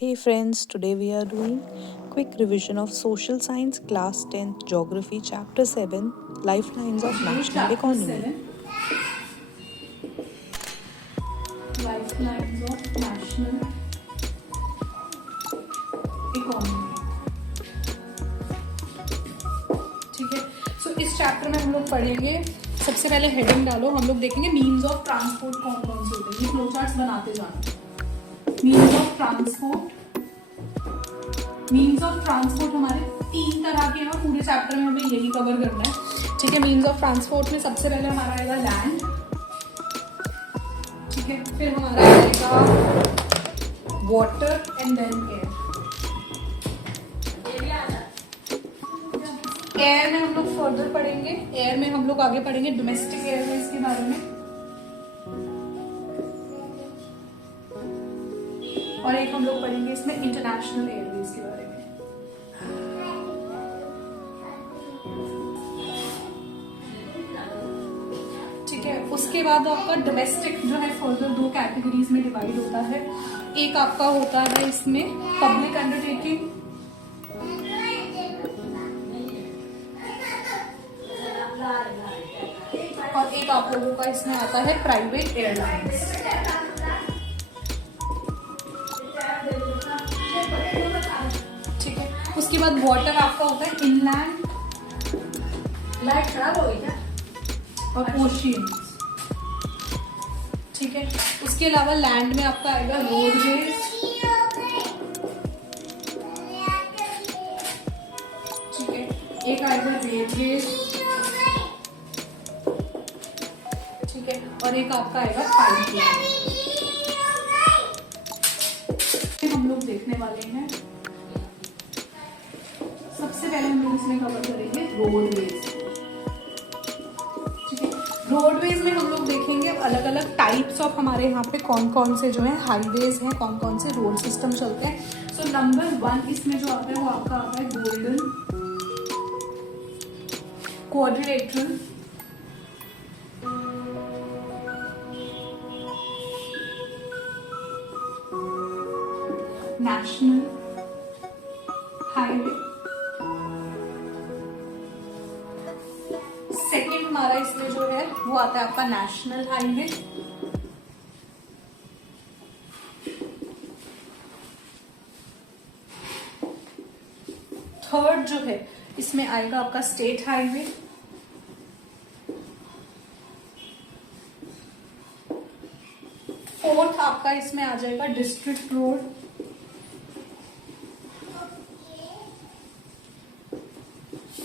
Hey friends, today we are doing quick revision of Social Science Class 10th Geography Chapter 7 Lifelines of National Chapter Economy. 7 Lifelines of National Economy। ठीक है, सो इस chapter में हम लोग पढ़ेंगे। सबसे पहले हेडिंग डालो, हम लोग देखेंगे मीन्स ऑफ ट्रांसपोर्ट कौन कौन से होते हैं। ये फ्लो चार्ट्स बनाते जाना। मीन्स ऑफ ट्रांसपोर्ट हमारे 3 तरह के हैं और पूरे चैप्टर में हमें यही कवर करना है। ठीक है, मीन्स ऑफ ट्रांसपोर्ट में सबसे पहले हमारा आएगा लैंड। ठीक है, फिर हमारा आएगा water and then air. Air में हम लोग फर्दर पढ़ेंगे। एयर में हम लोग आगे पढ़ेंगे डोमेस्टिक एयरवेज के बारे में, और एक हम लोग पढ़ेंगे इसमें इंटरनेशनल एयरवेज के बारे में। ठीक है, उसके बाद आपका डोमेस्टिक जो है फर्दर 2 कैटेगरीज में डिवाइड होता है। एक आपका होता है इसमें पब्लिक अंडरटेकिंग, और एक आप लोगों का इसमें आता है प्राइवेट एयरलाइंस। ठीक है, उसके बाद वाटर आपका होता है इनलैंड, लाइट खराब हो गई क्या, और ओशियन। ठीक है, उसके अलावा लैंड में आपका आएगा रोडवेज। ठीक है, एक आएगा रेलवेज। ठीक है, और एक आपका आएगा पाइपलाइन। हम लोग देखने वाले हैं, सबसे पहले हम लोग इसमें कवर करेंगे रोडवेज। ठीक है, रोडवेज में हम लोग देखेंगे अलग अलग टाइप्स ऑफ हमारे यहाँ पे कौन कौन से जो है हाईवेज हैं, कौन कौन से रोड सिस्टम चलते हैं। सो नंबर 1 इसमें जो आता है वो आपका आता है golden quadrilateral, national highway. Second हमारा इसमें जो है वो आता है आपका नेशनल हाईवे। थर्ड जो है इसमें आएगा आपका स्टेट हाईवे। फोर्थ आपका इसमें आ जाएगा डिस्ट्रिक्ट रोड।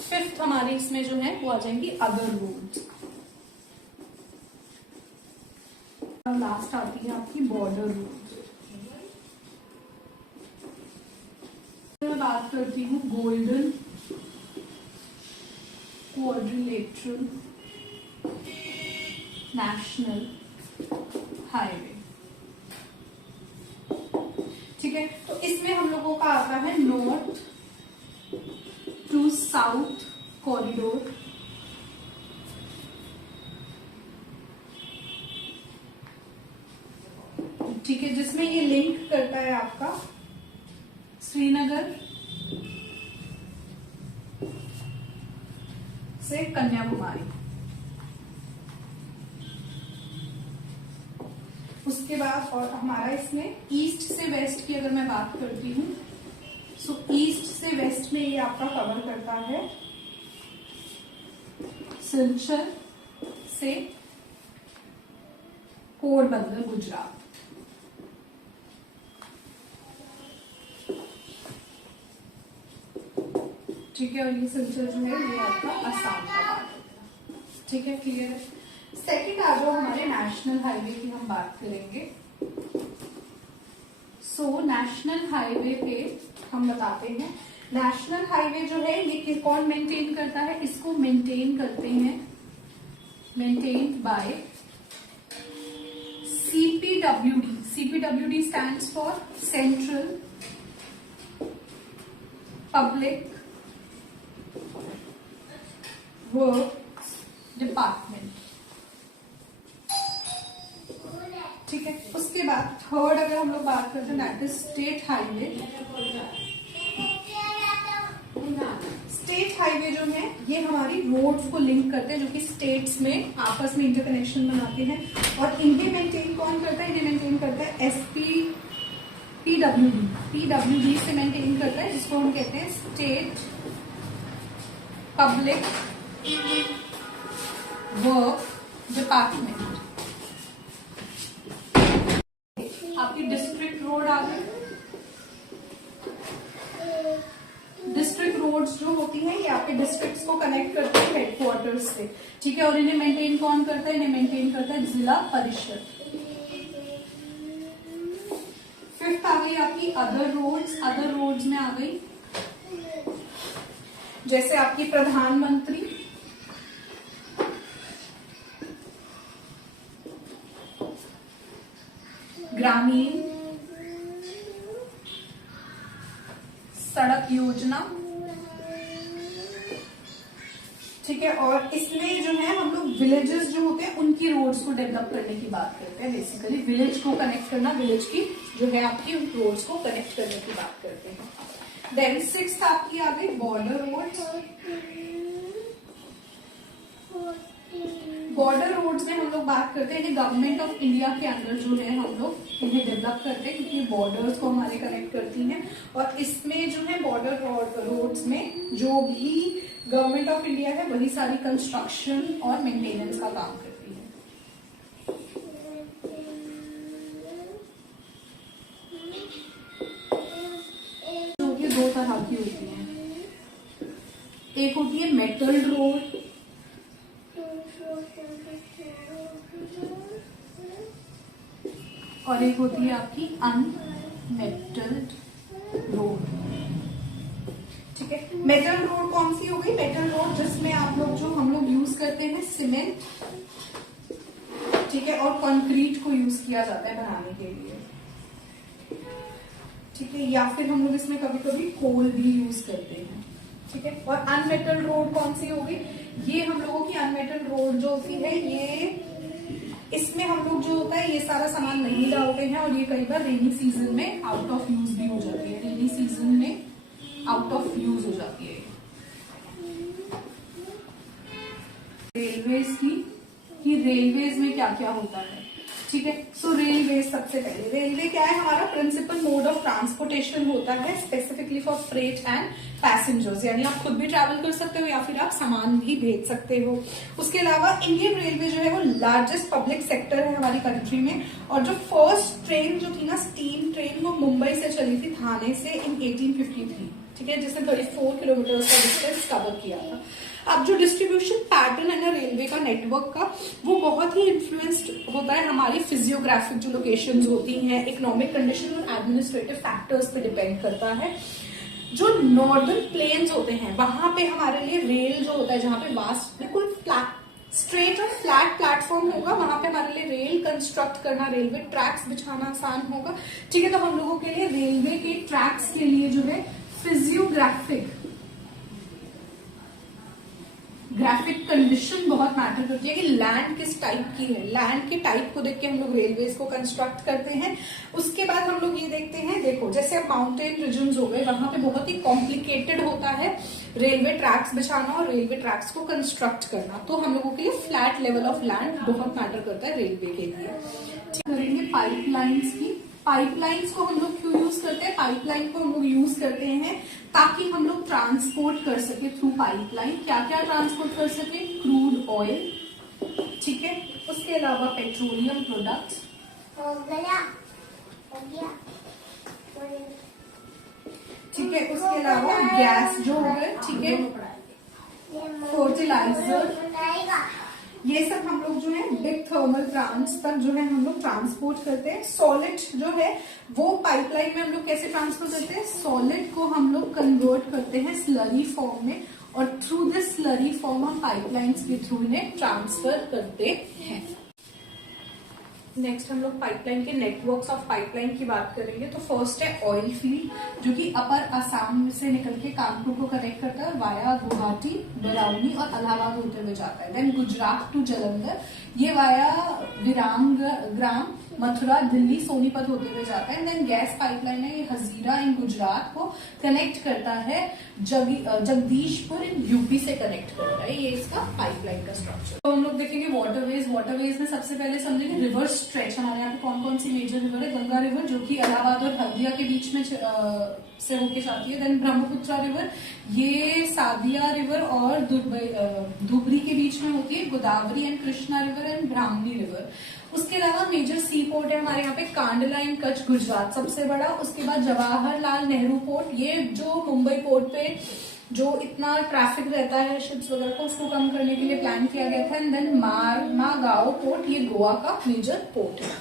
फिफ्थ हमारे इसमें जो है वो आ जाएंगी अदर रोड्स। लास्ट आती है आपकी बॉर्डर रोड। मैं बात करती हूँ गोल्डन क्वाड्रिलेटरल नेशनल हाईवे। ठीक है, तो इसमें हम लोगों का आता है नॉर्थ टू साउथ कॉरिडोर। ठीक है, जिसमें ये लिंक करता है आपका श्रीनगर से कन्याकुमारी। उसके बाद और हमारा इसमें ईस्ट से वेस्ट की अगर मैं बात करती हूँ, सो ईस्ट से वेस्ट में ये आपका कवर करता है सिलचर से पोरबंदर गुजरात। ठीक है, और ये सिलचर जो है ये आपका असम का पार्ट है। ठीक है, क्लियर है। सेकंड आ जाओ हमारे नेशनल हाईवे की हम बात करेंगे। सो नेशनल हाईवे पे हम बताते हैं, नेशनल हाईवे जो है ये कौन मेंटेन करता है, इसको मेंटेन करते हैं, maintained by CPWD. CPWD stands for central public works department. ठीक है। उसके बाद थर्ड अगर हम लोग बात करते हैं that is state highway. State highway जो है ये हमारी रोड्स को लिंक करते हैं, जो कि स्टेट्स में आपस में इंटरकनेक्शन बनाते हैं। और इन्हें मेंटेन कौन करता है? इन्हें मेंटेन करता है पीडब्ल्यूडी से मेंटेन करता है, जिसको हम कहते हैं स्टेट पब्लिक वर्क डिपार्टमेंट। आपकी डिस्ट्रिक्ट रोड आ गई। डिस्ट्रिक्ट रोड्स जो होती हैं ये आपके डिस्ट्रिक्ट्स को कनेक्ट करते हैं हेडक्वार्टर्स से, ठीक है। और इन्हें मेंटेन कौन करता है? इन्हें मेंटेन करता है जिला परिषद। फिफ्थ आ गई आपकी अदर रोड्स। अदर रोड्स में आ गई जैसे आपकी प्रधानमंत्री, ग्रामीण सड़क योजना, ठीक है। और इसमें जो है हम लोग विलेजेस जो होते हैं उनकी रोड्स को डेवलप करने की बात करते हैं। बेसिकली विलेज को कनेक्ट करना, विलेज की जो है आपकी रोड्स को कनेक्ट करने की बात करते हैं। देन सिक्स्थ आपकी आ गई बॉर्डर रोड्स। बॉर्डर रोड्स में हम लोग बात करते हैं इन्हें गवर्नमेंट ऑफ इंडिया के अंदर जो है हम लोग इन्हें डेवलप करते हैं, क्योंकि बॉर्डर्स को हमारे कनेक्ट करती हैं। और इसमें जो है बॉर्डर रोड्स में जो भी गवर्नमेंट ऑफ इंडिया है वही सारी कंस्ट्रक्शन और मेंटेनेंस का काम करती है। जो कि दो तरह की होती है, एक होती है मेटल रोड और एक होती है आपकी अनमेटल्ड रोड, ठीक है। मेटल रोड कौन सी हो गई? मेटल रोड जिसमें आप लोग जो हम लोग यूज करते हैं सीमेंट, ठीक है, और कंक्रीट को यूज किया जाता है बनाने के लिए, ठीक है। या फिर हम लोग इसमें कभी कभी कोल भी यूज करते हैं, ठीक है। और अनमेटल रोड कौन सी होगी? ये हम लोगों की अनमेटल रोड जो होती है ये इसमें हम लोग जो होता है ये सारा सामान नहीं डालते हैं और ये कई बार रेनी सीजन में आउट ऑफ यूज भी हो जाती है। रेनी सीजन में आउट ऑफ यूज हो जाती है। रेलवेज की रेलवेज में क्या क्या होता है, ठीक है। सो रेलवे सबसे पहले, रेलवे क्या है? हमारा प्रिंसिपल मोड ऑफ ट्रांसपोर्टेशन होता है specifically for freight and passengers, यानी आप खुद भी ट्रैवल कर सकते हो या फिर आप सामान भी भेज सकते हो। उसके अलावा इंडियन रेलवे जो है वो लार्जेस्ट पब्लिक सेक्टर है हमारी कंट्री में। और जो फर्स्ट ट्रेन जो थी ना स्टीम ट्रेन, वो मुंबई से चली थी थाने से इन 1853, ठीक है, जिसने 34 किलोमीटर का डिस्टेंस कवर किया था। अब जो डिस्ट्रीब्यूशन पैटर्न है ना रेलवे का नेटवर्क का, वो बहुत ही इन्फ्लुएंस्ड होता है हमारी फिजियोग्राफिक जो लोकेशंस होती हैं, इकोनॉमिक कंडीशन और एडमिनिस्ट्रेटिव फैक्टर्स पे डिपेंड करता है। जो नॉर्दर्न प्लेन्स होते हैं वहां पे हमारे लिए रेल जो होता है, जहां पे वास्ट बिल्कुल फ्लैट स्ट्रेट और फ्लैट प्लेटफॉर्म होगा, वहां पे हमारे लिए रेल कंस्ट्रक्ट करना, रेलवे ट्रैक्स बिछाना आसान होगा, ठीक है। तो हम लोगों के लिए रेलवे के ट्रैक्स के लिए जो है फिजियोग्राफिक कंडीशन बहुत मैटर करती है कि लैंड किस टाइप की है। लैंड के टाइप को देख के हम लोग रेलवेज को कंस्ट्रक्ट करते हैं। उसके बाद हम लोग ये देखते हैं, देखो जैसे अब माउंटेन रीजन्स हो गए, वहां पे बहुत ही कॉम्प्लिकेटेड होता है रेलवे ट्रैक्स बिछाना और रेलवे ट्रैक्स को कंस्ट्रक्ट करना। तो हम लोगों के लिए फ्लैट लेवल ऑफ लैंड बहुत मैटर करता है रेलवे के लिए। करेंगे पाइपलाइंस की। पाइपलाइंस को हम लोग क्यों यूज करते हैं? पाइपलाइन को हम लोग यूज करते हैं ताकि हम लोग ट्रांसपोर्ट कर सके थ्रू पाइपलाइन। क्या क्या ट्रांसपोर्ट कर सके? क्रूड ऑयल, ठीक है। उसके अलावा पेट्रोलियम प्रोडक्ट्स, ठीक है। उसके अलावा गैस जो हो गए, ठीक है, फर्टिलाइजर, ये सब हम लोग जो है बिग थर्मल प्लांट्स तक जो है हम लोग ट्रांसपोर्ट करते हैं। सॉलिड जो है वो पाइपलाइन में हम लोग कैसे ट्रांसफर करते हैं? सॉलिड को हम लोग कन्वर्ट करते हैं स्लरी फॉर्म में और थ्रू दिस स्लरी फॉर्म हम पाइपलाइंस के थ्रू इन्हें ट्रांसफर करते हैं। नेक्स्ट हम लोग पाइपलाइन के नेटवर्क्स ऑफ पाइपलाइन की बात करेंगे। तो फर्स्ट है ऑयल फील्ड, जो कि अपर असम से निकल के कानपुर को कनेक्ट करता है और वाया गुवाहाटी, बरौनी और इलाहाबाद होते हुए जाता है। देन गुजरात टू जलंधर, ये वाया विरामग्राम, मथुरा, दिल्ली, सोनीपत होते हुए जाता है। देन गैस पाइपलाइन है, ये हजीरा इन गुजरात को कनेक्ट करता है, जगदीशपुर इन यूपी से कनेक्ट करता है। ये इसका पाइपलाइन का स्ट्रक्चर। तो हम लोग देखेंगे वाटरवेज। वाटरवेज में सबसे पहले समझेंगे रिवर स्ट्रेच। हमारे यहाँ पे कौन कौन सी मेजर रिवर है? गंगा रिवर, जो कि इलाहाबाद और हल्दिया के बीच में से होके जाती है। देन ब्रह्मपुत्र रिवर, ये सादिया रिवर और धुबरी के बीच में होती है। Godavari and Krishna river and Brahmani river. उसके अलावा मेजर सी पोर्ट है हमारे यहाँ पे कांडला इन कच्छ, गुजरात सबसे बड़ा। उसके बाद जवाहरलाल नेहरू पोर्ट, ये जो मुंबई पोर्ट पे जो इतना ट्रैफिक रहता है शिप्स वगैरह को, उसको कम करने के लिए प्लान किया गया था। एंड देन मारगांव पोर्ट, ये गोवा का मेजर पोर्ट है।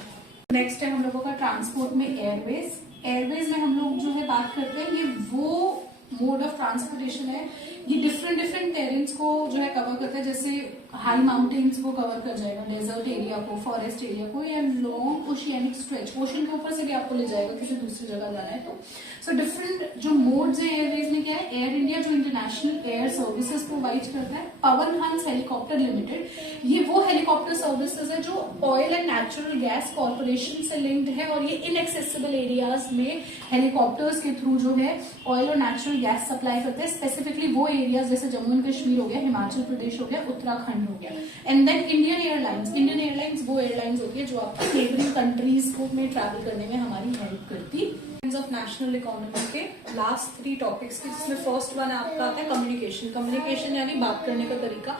नेक्स्ट है हम लोगों का ट्रांसपोर्ट में एयरवेज। एयरवेज में हम लोग जो है बात करते हैं, ये वो मोड ऑफ ट्रांसपोर्टेशन है, ये डिफरेंट टेरेंस को जो है कवर करता है। जैसे हाई माउंटेन्स को कवर कर जाएगा, डेजर्ट एरिया को, फॉरेस्ट एरिया को, या लॉन्ग ओशियनिक स्ट्रेच, ओशन के ऊपर से भी आपको ले जाएगा किसी दूसरी जगह जाना है तो। सो डिफरेंट जो मोड्स है एयरवेज में क्या है? एयर इंडिया जो इंटरनेशनल एयर सर्विसेज प्रोवाइड करता है। पवन हंस हेलीकॉप्टर लिमिटेड, ये वो हेलीकॉप्टर सर्विसेज है जो oil and natural gas corporation से लिंक्ड है, और ये इनएक्सेसिबल एरियाज में हेलीकॉप्टर्स के थ्रू जो है ऑयल और नेचुरल गैस सप्लाई करते हैं। स्पेसिफिकली वो एरियाज जैसे जम्मू एंड कश्मीर हो गया, हिमाचल प्रदेश हो गया, उत्तराखंड हो गया। एंड देन इंडियन एयरलाइंस वो एयरलाइंस होती है जो आपकी नेबरिंग कंट्रीज को में ट्रैवल करने में हमारी हेल्प करती। ऑफ नेशनल इकोनॉमी के लास्ट 3 टॉपिक्स की, जिसमें फर्स्ट वन आपका आता है कम्युनिकेशन। कम्युनिकेशन यानी बात करने का तरीका।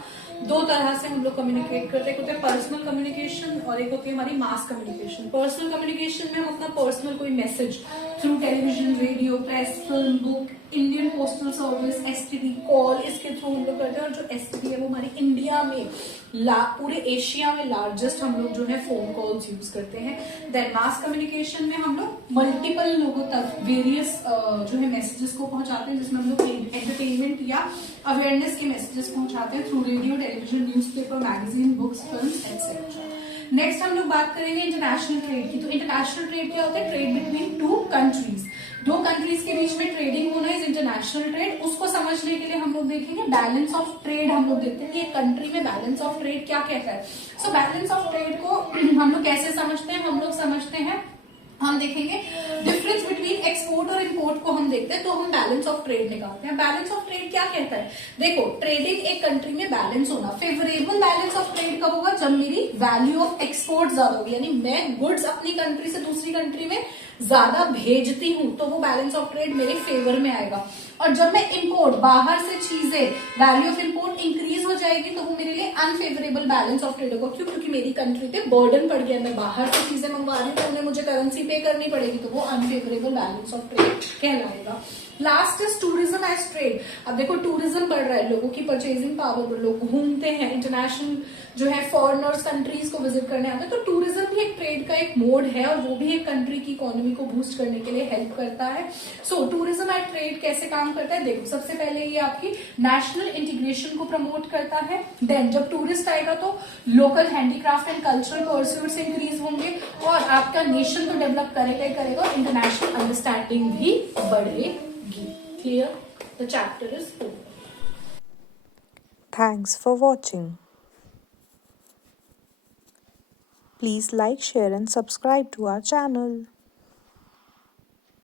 2 तरह से हम लोग कम्युनिकेट करते हैं, एक होता है पर्सनल कम्युनिकेशन और एक होती है हमारी मास कम्युनिकेशन। पर्सनल कम्युनिकेशन में हम अपना पर्सनल कोई message through television, radio, press, film, book, Indian postal service, STD, call, इसके थ्रू हम लोग करते हैं। और जो एसटीडी है वो हमारी इंडिया में पूरे एशिया में लार्जेस्ट हम लोग जो है फोन कॉल्स यूज करते हैं। देन मास कम्युनिकेशन में हम लोग मल्टीपल लोगों तक वेरियस जो है मैसेजेस को पहुंचाते हैं, जिसमें हम लोग एंटरटेनमेंट या अवेयरनेस के मैसेजेस पहुंचाते हैं through radio, television, newspaper, magazine, books, film etcetera. Next हम लोग बात करेंगे इंटरनेशनल ट्रेड की। तो इंटरनेशनल ट्रेड क्या होता है? ट्रेड बिटवीन 2 कंट्रीज, 2 कंट्रीज के बीच में ट्रेडिंग होना इज इंटरनेशनल ट्रेड। उसको समझने के लिए हम लोग देखेंगे बैलेंस ऑफ ट्रेड। हम लोग देखते हैं कि एक कंट्री में बैलेंस ऑफ ट्रेड क्या कहता है। सो बैलेंस ऑफ ट्रेड को हम लोग कैसे समझते हैं? हम लोग समझते हैं, हम देखेंगे डिफरेंस बिटवीन एक्सपोर्ट और इंपोर्ट को हम देखते हैं, तो हम बैलेंस ऑफ ट्रेड निकालते हैं। बैलेंस ऑफ ट्रेड क्या कहता है? देखो, ट्रेडिंग एक कंट्री में बैलेंस होना। फेवरेबल बैलेंस ऑफ ट्रेड कब होगा? जब मेरी वैल्यू ऑफ एक्सपोर्ट ज्यादा होगी, यानी मैं गुड्स अपनी कंट्री से दूसरी कंट्री में ज्यादा भेजती हूं, तो वो बैलेंस ऑफ ट्रेड मेरे फेवर में आएगा। और जब मैं इंपोर्ट, बाहर से चीजें, वैल्यू ऑफ इंपोर्ट इंक्रीज हो जाएगी, तो वो मेरे लिए अनफेवरेबल बैलेंस ऑफ ट्रेड होगा। क्यों? क्योंकि मेरी कंट्री पे बर्डन पड़ गया, मैं बाहर से चीजें मंगवा रही हूँ तो उन्हें मुझे करेंसी पे करनी पड़ेगी, तो वो अनफेवरेबल बैलेंस ऑफ ट्रेड कहलाएगा। Last is tourism as trade. अब देखो, टूरिज्म बढ़ रहा है, लोगों की परचेजिंग पावर, लोग घूमते हैं, इंटरनेशनल जो है फॉरेनर्स कंट्रीज को विजिट करने आते हैं, तो टूरिज्म भी एक ट्रेड का एक मोड है, और वो भी एक कंट्री की इकोनॉमी को बूस्ट करने के लिए हेल्प करता है। सो टूरिज्म एंड ट्रेड कैसे काम करता है? देखो, सबसे पहले ये आपकी नेशनल इंटीग्रेशन को प्रमोट करता है। देन जब टूरिस्ट आएगा तो local handicraft and cultural pursuits increase होंगे, और आपका नेशन तो डेवलप करेगा ही करेगा, और इंटरनेशनल अंडरस्टैंडिंग भी बढ़ेगी। Clear? The chapter is over. Thanks for watching. Please like, share and subscribe to our channel.